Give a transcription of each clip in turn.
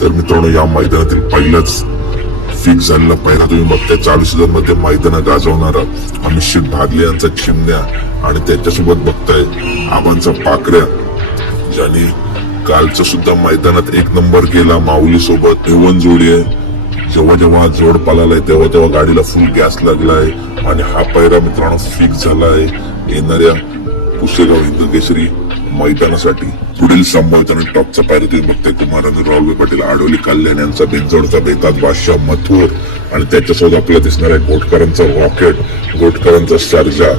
तर मित्रांनो या मैदानातील पहिलाच फिक्स झालेला पहिला. तुम्ही बघताय चालू सीझनमध्ये मैदान गाजवणारा. अमित भागले यांचा चिमण्या. आणि त्याच्यासोबत बघताय आबांचा पाकऱ्या. ज्याने कालचं सुद्धा मैदानात एक नंबर केला माऊली सोबत एवन जोडी आहे. जेव्हा जेव्हा जोड पळालाय तेव्हा तेव्हा गाडीला फुल गॅस लागलाय. आणि हा पैरा मित्रांनो फिक्स झालाय. येणाऱ्या पुसेगाव हिंद केसरी मैदानासाठी पुढील संभावित टॉपचा पायरा बघते कुमार आणि राहुल पाटील आडोली कल्याण यांचा बेंजोडचा बेतात बादशाह मथुर. आणि त्याच्यासोबत आपल्याला दिसणार आहे गोटकरांचा रॉकेट गोटकरांचा सर्जा.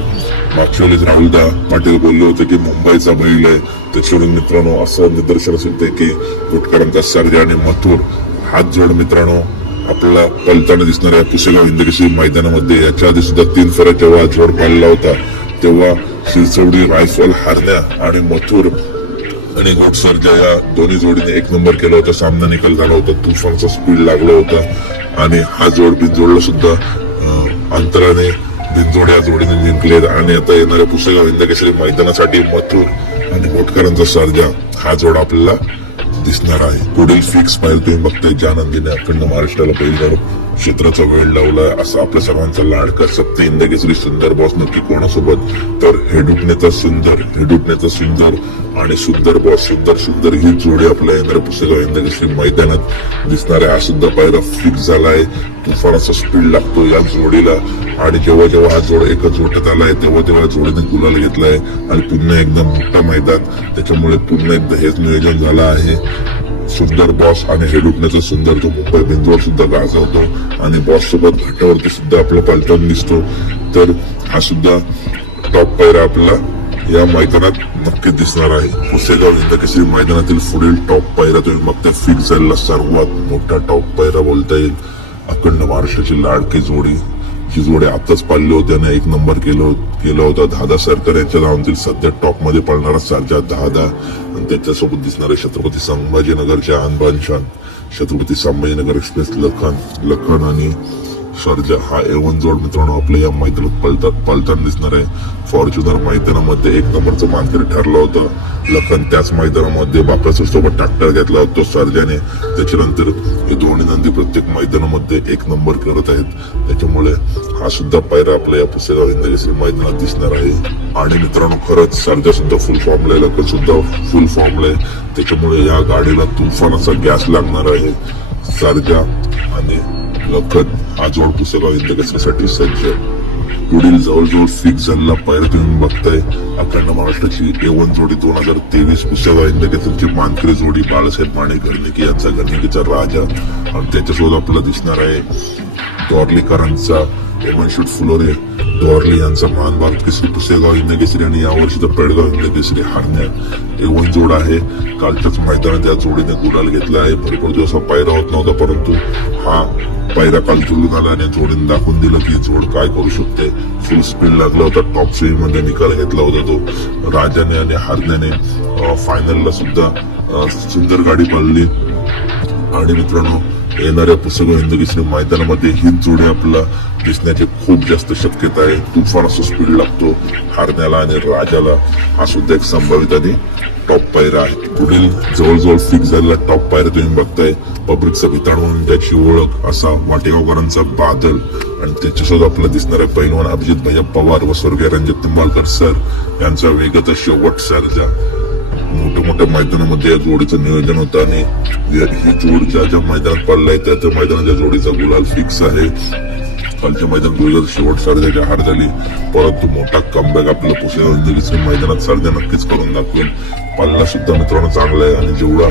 मागच्या वेळेस राहुलदा पाटील बोलले होते की मुंबईचा बैल आहे. त्याच्यावरून मित्रांनो असं निदर्शन येते की गोटकरांचा सर्जा आणि मथुर हात जोड मित्रांनो आपल्याला पलताना दिसणार आहे. पुसेगाव हिंदकेशी मैदानामध्ये याच्या आधी सुद्धा तीन फेऱ्या जेव्हा जोड पाळला होता. तेव्हा शिरचवडी रायफल हारण्या आणि मथुर आणि घोट या दोन्ही जोडीने एक नंबर केला होता. सामना निकाल झाला होता. तुफानचा स्पीड लागला होता. आणि हा जोड बिनजोडला सुद्धा अंतराने बिनजोड या जोडीने जिंकले. आणि आता येणाऱ्या पुसेगाव हिंदकेश्वरी मैदानासाठी मथुर आणि घोटकरांचा सर्जा हा जोड आपल्याला दिसणार आहे. पुढील फिक्स पाहिजे तुम्ही बघताय. ज्या नंदीने अखंड महाराष्ट्राला पहिल्यावर क्षेत्राचा वेळ लावलाय असं आपल्या सर्वांचा लाडका सप्त इंदगेसरी सुंदर बॉस नक्की कोणासोबत? तर हेडुटनेचा सुंदर हेडुटनेचा सुंदर आणि सुंदर बॉस सुंदर सुंदर ही जोडी आपल्या येणाऱ्या पुस्तकाव इंदगेसरी मैदानात दिसणार. आहे हा सुद्धा पायरा फिक्स झालाय. तुफानाचा स्पीड लागतो या जोडीला. आणि जेव्हा जेव्हा हा जोड एका जोट्यात आलाय तेव्हा तेव्हा जोडीने गुलाल घेतलाय. आणि पुन्हा एकदा मोठा मैदान. त्याच्यामुळे पुन्हा एकदा हेच नियोजन झालं आहे. सुंदर बॉस आणि हे लुटण्याचा सुंदर तो मुंबई बिंदूवर सुद्धा गाजवतो आणि बॉस सोबत घाटावरती सुद्धा आपला पलटन दिसतो. तर हा सुद्धा टॉप पायरा आपला. या मैदानात नक्कीच दिसणार आहे. पुसेगाव हिंदकेसरी मैदानातील पुढील टॉप पायरा तुम्ही बघता फिक्स झालेला सर्वात मोठा टॉप पायरा बोलता येईल. अखंड महाराष्ट्राची लाडकी जोडी. ही जोडी आताच पाळली होती आणि एक नंबर केलं केला होता. दादा सरकार यांच्या धावतील सध्या टॉपमध्ये पळणारा सर्जा दादा आणि त्याच्यासोबत दिसणारे छत्रपती संभाजीनगरच्या अनबानशान छत्रपती संभाजीनगर एक्सप्रेस लखन लखन आणि सर्जा हा एवन जोड मित्रांनो आपल्या या मैदानात पळतात पळताना दिसणार आहे. फॉर्च्युनर मैदानामध्ये एक नंबरचं मानकरी ठरलं होतं. लखन त्याच मैदानामध्ये बापराच्या सोबत ट्रॅक्टर घेतला होता. सर्जाने त्याच्यानंतर हे दोन्ही नंदी प्रत्येक मैदानामध्ये एक नंबर करत आहेत. त्याच्यामुळे हा सुद्धा पायरा आपल्या या पुसेगाव हिंदकेसरी मैदानात दिसणार आहे. आणि मित्रांनो खरंच सर्जा सुद्धा फुल फॉर्मला आहे. लखन सुद्धा फुल फॉर्मला आहे. त्याच्यामुळे या गाडीला तुफानाचा गॅस लागणार आहे. सर्जा आणि लखन हा जोड पुसेगाव हिंदकेसरीसाठी सज्ज. पुढील जवळजवळ फिक्स झालेला पायरा तुम्ही बघताय. अखंड महाराष्ट्राची एवन जोडी दोन हजार तेवीस पुसेगाव इंदकेसरची मानकरी जोडी बाळासाहेब माने घरनिकी यांचा घरनिकीचा राजा. आणि त्याच्यासोबत आपल्याला दिसणार आहे दोरलीकरांचा एमन शूट फुलोरे. दोरली यांचा महान भारत केसरी पुसेगाव इंदकेसरी आणि यावर्षीचा पेडगाव इंदकेसरी हारण्या. एवन जोड आहे. कालच्याच मैदानात या जोडीने गुलाल घेतला आहे. भरपूर दिवस हा पायरा होत नव्हता परंतु हा पहिला काल जुळून आला आणि जोडीने दाखवून दिलं की जोड काय करू शकते. फुल स्पीड लागला होता. टॉप स्पीडमध्ये निकाल घेतला होता तो. राजाने आणि हारण्याने फायनलला सुद्धा सुंदर गाडी पाळली आणि मित्रांनो येणाऱ्या पुस्तक हिंदकेसरी मैदानामध्ये ही जोडी आपला दिसण्याची खूप जास्त शक्यता आहे. तुफान असं स्पीड लागतो. हारण्याला आणि राजाला हा सुद्धा एक संभावित आणि टॉप पायरा आहे पुढील जवळजवळ फिक्स झालेला टॉप पायरा तुम्ही बघताय. पब्लिकचा भिताड म्हणून त्याची ओळख असा वाटेगावकरांचा बादल आणि त्याच्यासोबत आपला दिसणार आहे पैलवान अभिजित भैया पवार व स्वर्गीय रंजित निंबाळकर सर यांचा वेगत शेवट सरजा मोठ्या मोठ्या मैदानामध्ये या जोडीचं नियोजन होतं आणि ही जोड ज्या ज्या मैदानात पडलाय त्या त्या मैदानाच्या जोडीचा गुलाल फिक्स आहे. कालच्या मैदान गुलाल शेवट सारद्याच्या हार झाली. परंतु मोठा कमबॅक आपल्याला पुसेगाव मैदानात सारद्या नक्कीच करून दाखवेल. पल्ला सुद्धा मित्रांनो चांगला आहे आणि जेवढा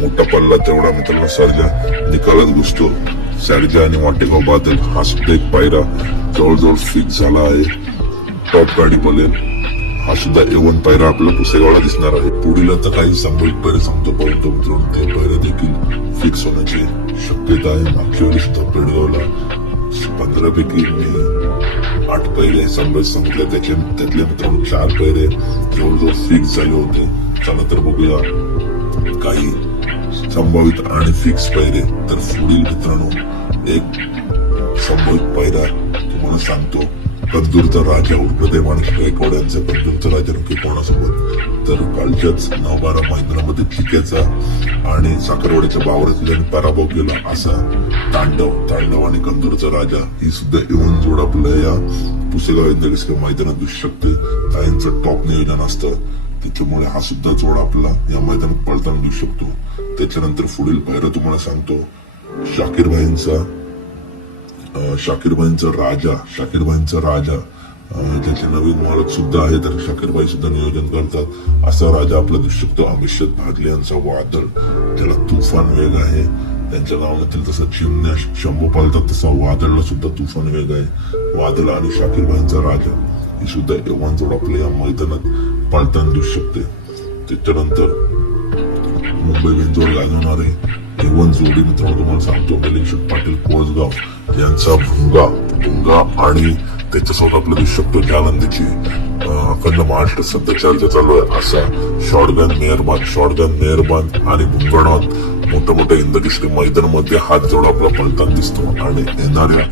मोठा पल्ला तेवढा मित्रांनो सर्जा निकालच घुसतो. सर्जा आणि वाटेगाव बादल हा सुद्धा एक पायरा जवळजवळ फिक्स झाला आहे. टॉप गाडी बोलेल हा सुद्धा एवन पायरा आपल्याला पुसेगावला दिसणार आहे पुढील आता काही संभवित पायरे सांगतो. परंतु मित्रांनो ते पायरे देखील फिक्स होण्याची शक्यता आहे. मागच्या वेळी सुद्धा पेडगावला पंधरा पैकी मी आठ पैरे संभवित संपल्या त्याचे त्यातले मित्रांनो चार पैरे जवळजवळ फिक्स झाले होते. चला तर बघूया काही संभावित आणि फिक्स पैरे तर पुढील मित्रांनो एक संभवित पैरा तुम्हाला सांगतो. कंदूरचा राजा उर्फदेव माणिक गायकवाड यांचा राजा नक्की कोणासोबत? तर कालच्याच नऊ बारा महिन्यामध्ये चिक्याचा आणि साखरवाडीच्या बावरातल्या पराभव केला असा तांडव तांडव आणि कंदूरचा राजा. ही सुद्धा येऊन जोड आपल्या या पुसेगाव इंद्रकिसके मैदानात दिसू शकते. ताईंचं टॉप नियोजन असतं. त्याच्यामुळे हा सुद्धा जोड आपला या मैदानात पळताना दिसू शकतो. त्याच्यानंतर पुढील पायरा तुम्हाला सांगतो. शाकीर भाईंचा अं, शाकीरबाईंचा राजा शाकीरबाईंचा राजा ज्याचे नवीन मालक सुद्धा आहे तर शाकीरबाई सुद्धा नियोजन करतात. असा राजा आपला दिसू शकतो अमिषद भागले यांचा वादळ ज्याला तुफान वेग आहे. त्यांच्या नावातील तसं चिमण्या शंभू पालतात तसा वादळला सुद्धा तुफान वेग आहे. वादळ आणि शाकीरबाईंचा राजा ही सुद्धा एव्हान जोड आपल्या या मैदानात पाळताना दिसू शकते त्याच्यानंतर मुंबई बिनजोड गाजवणारे एव्हान जोडी मित्रांनो तुम्हाला सांगतो निरीक्षक पाटील कोळसगाव. यांचा भुंगा भुंगा आणि त्याच्यासोबत आपलं दिसू शकतो जालंदीची अखंड महाराष्ट्र सध्या चर्चा चालू आहे असा शॉर्टगन मेहरबान शॉर्टगन मेहरबान आणि भुंगणात मोठ्या मोठ्या इंदकेश्री मैदानमध्ये हात जोड आपला पलताना दिसतो. आणि येणाऱ्या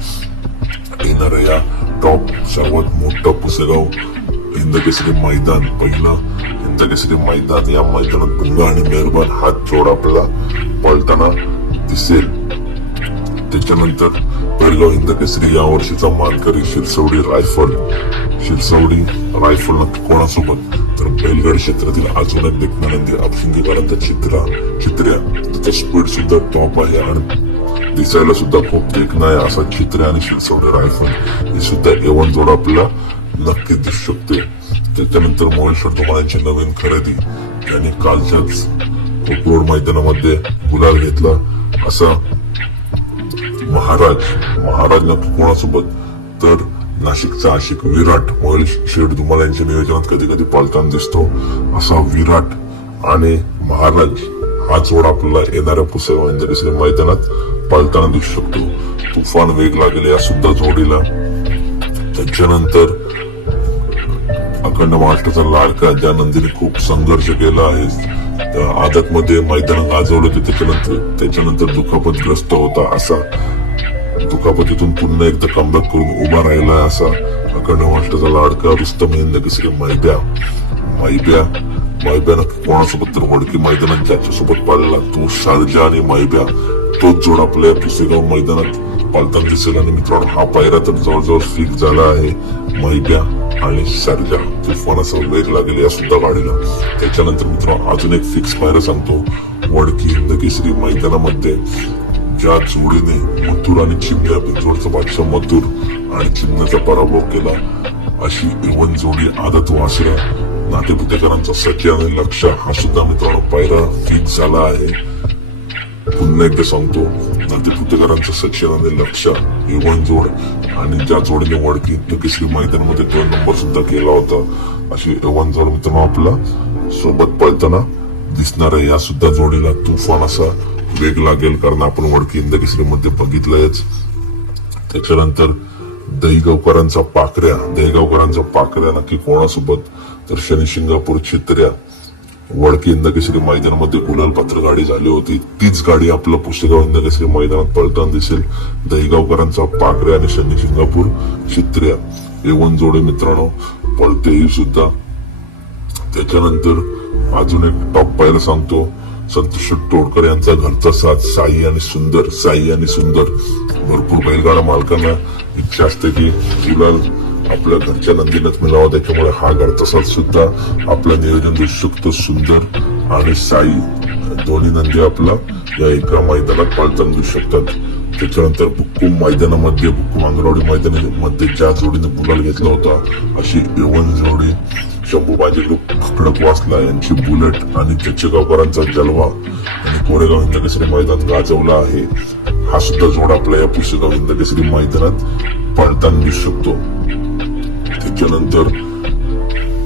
येणाऱ्या या टॉप सर्वात मोठं पुसेगाव हिंदकेसरी मैदान पहिलं हिंदकेसरी मैदान या मैदानात भुंगा आणि मेहरबान हात जोड आपल्याला पळताना दिसेल. त्याच्यानंतर द केसरी या वर्षीचा मानकरी शिरसवडी रायफल. शिरसवडी रायफल नक्की कोणासोबत? तर बैलगड क्षेत्रातील अजून एक देखणानंदी अपशिंगेकरांचा चित्रा चित्र्या त्याचा स्पीड सुद्धा टॉप आहे आणि दिसायला सुद्धा खूप देखणा आहे. असा चित्र आणि शिरसवडी रायफल ही सुद्धा एवन जोड आपल्याला नक्की दिसू शकते. त्याच्यानंतर मोहेश्वर धुमाळ्यांची नवीन खरेदी. त्यांनी कालच्याच कोकरोड मैदानामध्ये गुलाल घेतला. असा महाराज महाराज नक्की कोणासोबत तर नाशिकचा आशिक विराट मोहिल शेठ धुमाल यांच्या नियोजनात कधी कधी पालताना दिसतो. असा विराट आणि महाराज हा जोड आपल्याला येणाऱ्या पुसेवांच्या मैदानात पालताना दिसू शकतो. तुफान वेग लागेल या सुद्धा जोडीला. त्याच्यानंतर अखंड महाराष्ट्राचा लाडका ज्या नंदीने खूप संघर्ष केला आहे त्या आदतमध्ये मैदान गाजवलं होते त्याच्यानंतर त्याच्यानंतर दुखापतग्रस्त होता असा दुखापतीतून पुन्हा एकदा कमबॅक करून उभा राहिला असा अखंड महाराष्ट्राचा लाडका रुस्तम हिंद केसरी मैब्या मैब्या मैब्या नक्की कोणासोबत तर वडकी मैदानात ज्याच्यासोबत पाळला? तो शारजा आणि मैब्या तोच जोड आपल्या पुसेगाव मैदानात पालताना दिसेल. आणि मित्रांनो हा पायरा तर जवळजवळ फिक्स झाला आहे. मैब्या आणि शारजा. तुफान असा वेग लागेल या सुद्धा गाडीला. त्याच्यानंतर मित्रांनो अजून एक फिक्स पायरा सांगतो. वडकी हिंद केसरी मैदानामध्ये ज्या जोडीने मथुर आणि चिमण्या बिंजोडचा बादशाह मथुर आणि चिमण्याचा पराभव केला. अशी इवन जोडी आदत वासऱ्या नातेपुतेकरांचा सची आणि लक्ष हा सुद्धा मित्रांनो पायरा फिक्स झाला आहे. पुन्हा एकदा सांगतो नातेपुतेकरांचा सचिन आणि लक्ष इवन जोड आणि ज्या जोडीने वडकी केसरी मैदानामध्ये दोन नंबर सुद्धा केला होता. अशी इवन जोड मित्रांनो आपला सोबत पळताना दिसणाऱ्या या सुद्धा जोडीला तुफान असा वेग लागेल कारण आपण वडकी इंदकेसरी मध्ये बघितलंयच. त्याच्यानंतर दहीगावकरांचा पाकऱ्या दहीगावकरांचा पाकऱ्या नक्की कोणासोबत? तर शनी शिंगापूर चित्र्या वडकी इंदकेसरी मैदानामध्ये गुलाल पात्र गाडी झाली होती. तीच गाडी आपलं पुस्तगाव इंदकेसरी मैदानात पळताना दिसेल. दहीगावकरांचा पाकऱ्या आणि शनी शिंगापूर चित्र्या एवन जोडे मित्रांनो पळतेही सुद्धा. त्याच्यानंतर अजून एक टॉप पाहायला सांगतो. संतोष तोडकर यांचा घरचा साथ साई आणि सुंदर साई आणि सुंदर. भरपूर बैलगाडा मालकांना इच्छा असते की तिला आपल्या घरच्या नंदीनच मिळावा त्याच्यामुळे हा घरचा साथ सुद्धा आपलं नियोजन दिसू शकतो सुंदर आणि साई. दोन्ही नंदी आपला या एका मैदानात पाळताना देऊ शकतात. त्याच्यानंतर बुक्कुम मैदानामध्ये बुक्कुम अंगणवाडी मैदानामध्ये ज्या जोडीने गुलाल घेतला होता अशी एवन जोडी शंभू बाजी ग्रुप खडक वाचला यांची बुलेट आणि चच्चेगावकरांचा जलवा आणि कोरेगाव हिंदकेसरी मैदान गाजवला आहे. हा सुद्धा जोड आपल्या या पुसेगाव हिंदकेसरी मैदानात पडताना दिसू शकतो. त्याच्यानंतर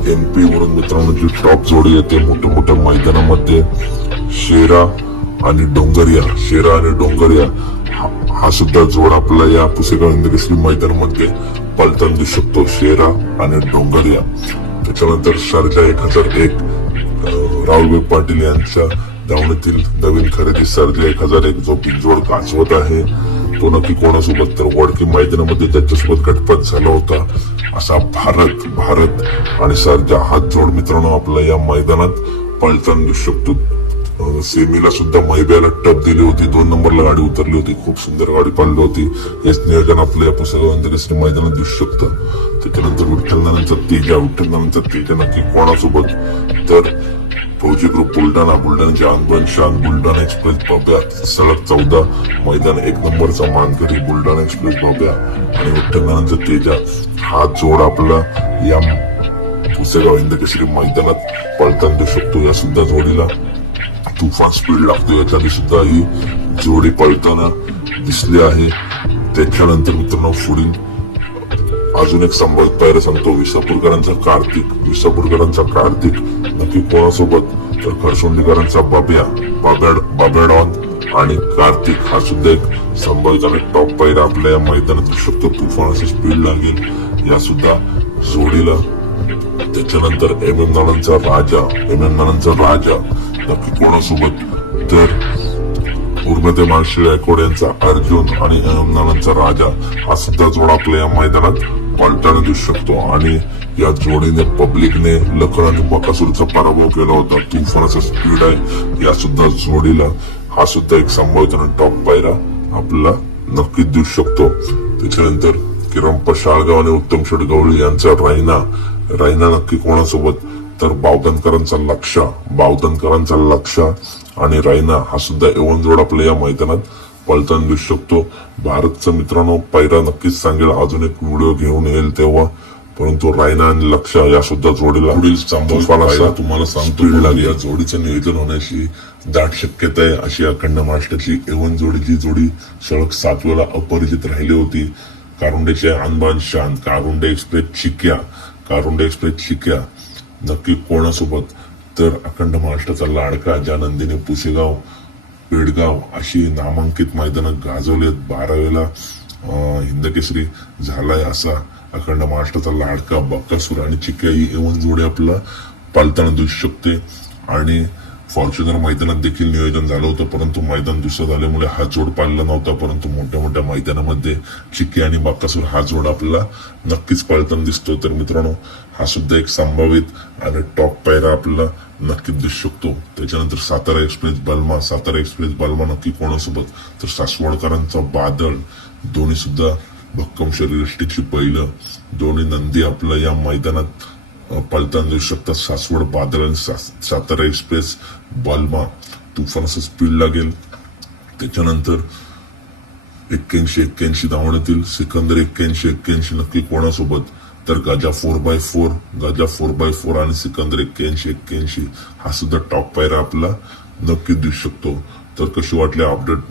एमपी वरून मित्रांनो जी टॉप जोडी येते मोठ्या मोठ्या मैदानामध्ये शेरा आणि डोंगरिया शेरा आणि डोंगरिया हा- हा सुद्धा जोड आपला या पुसेगाव हिंदकेसरी मैदानामध्ये पलताना दिसू शकतो. शेरा आणि डोंगरिया. त्याच्यानंतर सर्जा एक हजार एक अं, राहुलभाई पाटील यांच्या धावणीतील नवीन खरेदी. सर्जा एक हजार एक जो बिंजोड गाजवत आहे तो नक्की कोणासोबत तर वडकी मैदानामध्ये त्याच्यासोबत गटपात झाला होता. असा भारत भारत आणि सरजा हात जोड मित्रांनो आपला या मैदानात पळताना दिसू शकतो. सेमीला सुद्धा मैब्याला टप दिली होती. दोन नंबरला गाडी उतरली होती. खूप सुंदर गाडी पाळली होती. हेच नियोजन आपलं या पुस्तकांतर मैदानात दिसू शकतं. त्याच्यानंतर विठ्ठलदानांचा तेजा विठ्ठलदानांचा तेजा नक्की कोणासोबत? तर फौजी ग्रुप बुलढाणा. बुलढाण्याचे अनबन शान बुलढाणा एक्सप्रेस बाब्या सलग चौदा. मैदान एक नंबरचा मानकरी बुलढाणा एक्सप्रेस बाब्या आणि विठ्ठलदानांचा तेजा हा जोड आपला या पुसेगाव इंदकेश्री मैदानात पळताना देऊ शकतो. या सुद्धा जोडीला. तुफान स्पीड लागतो याच्या सुद्धा ही जोडी पळताना दिसली आहे त्याच्यानंतर मित्रांनो पुढील अजून एक संबंध पायऱ्या सांगतो. विसापूरकरांचा कार्तिक विसापूरकरांचा कार्तिक नक्की कोणासोबत? तर खरसोंडीकरांचा बाब्या बाब्या बाब्याडॉन आणि कार्तिक. हा सुद्धा एक संभावित टॉप पायऱ्या आपल्या या मैदानात शकतो. तुफान अशी स्पीड लागेल या सुद्धा जोडीला. त्याच्यानंतर एम एम नानांचा राजा एम एम नानांचा राजा. नक्की कोणासोबत? तर उर्मते मानशी गायकवाड यांचा अर्जुन आणि अहमदानांचा राजा हा सुद्धा जोड आपल्या या मैदानात पलटाने दिसू शकतो. आणि या जोडीने पब्लिकने लखन आणि बकासूरचा पराभव केला होता. तुफानाचा स्पीड आहे. या सुद्धा जोडीला हा सुद्धा एक संभावित आणि टॉप पायरा आपल्याला नक्कीच दिसू शकतो. त्याच्यानंतर किरण शाळगाव आणि उत्तम शेडगवळी यांचा रायना. रायना नक्की कोणासोबत? तर बावधनकरांचा लक्ष बावधनकरांचा लक्ष. आणि रायना हा सुद्धा एवन जोड आपल्या या मैदानात पळताना दिसू शकतो. भारतचा मित्रांनो पायरा नक्कीच सांगेल अजून एक व्हिडिओ घेऊन येईल तेव्हा. परंतु रायना आणि लक्ष या सुद्धा जोडीला तुम्हाला सांगतो लागेल या जोडीचं नियोजन होण्याची दाट शक्यता आहे. अशी अखंड महाराष्ट्राची एवन जोडीची जोडी सलग सात वेळा अपरिचित राहिली होती. कारुंडेचे अनबान शान कारुंडे एक्सप्रेस चिक्या कारुंडे एक्सप्रेस चिक्या. नक्की कोणासोबत? तर अखंड महाराष्ट्राचा लाडका ज्या पुसेगाव पेडगाव अशी नामांकित मैदानं गाजवलेत बारावेला अं, हिंदकेसरी झालाय असा अखंड महाराष्ट्राचा लाडका बक्कासूर आणि चिक्याई ही जोडे आपला पालताना दिसू शकते. आणि फॉर्च्युनर मैदानात देखील नियोजन झालं होतं परंतु मैदान दुसरं झाल्यामुळे हा जोड पाळला नव्हता परंतु मोठ्या मोठ्या मैदानामध्ये चिक्की आणि बाकासूर हा जोड आपल्याला नक्कीच पाळताना दिसतो. तर मित्रांनो हा सुद्धा एक संभावित आणि टॉप पायरा आपल्याला नक्कीच दिसू शकतो. त्याच्यानंतर सातारा एक्सप्रेस बालमा सातारा एक्सप्रेस बालमा नक्की कोणासोबत? तर सासवडकरांचा बादल दोन्ही सुद्धा भक्कम शरीरष्टीची पहिलं दोन्ही नंदी आपलं या मैदानात अं, पळताना शकतात. सासवड बादल आणि सातारा एक्सप्रेस बालमा तुफान असं स्पीड लागेल. त्याच्यानंतर एक्क्याऐंशी एक्क्याऐंशी धावण्यातील सिकंदर एक्क्याऐंशी एक्क्याऐंशी नक्की कोणासोबत? तर Gaja four by four Gaja four by four आणि सिकंदर एक्क्याऐंशी एक्क्याऐंशी हा सुद्धा टॉप पायरा आपला नक्की दिसू शकतो. तर कशी वाटली अपडेट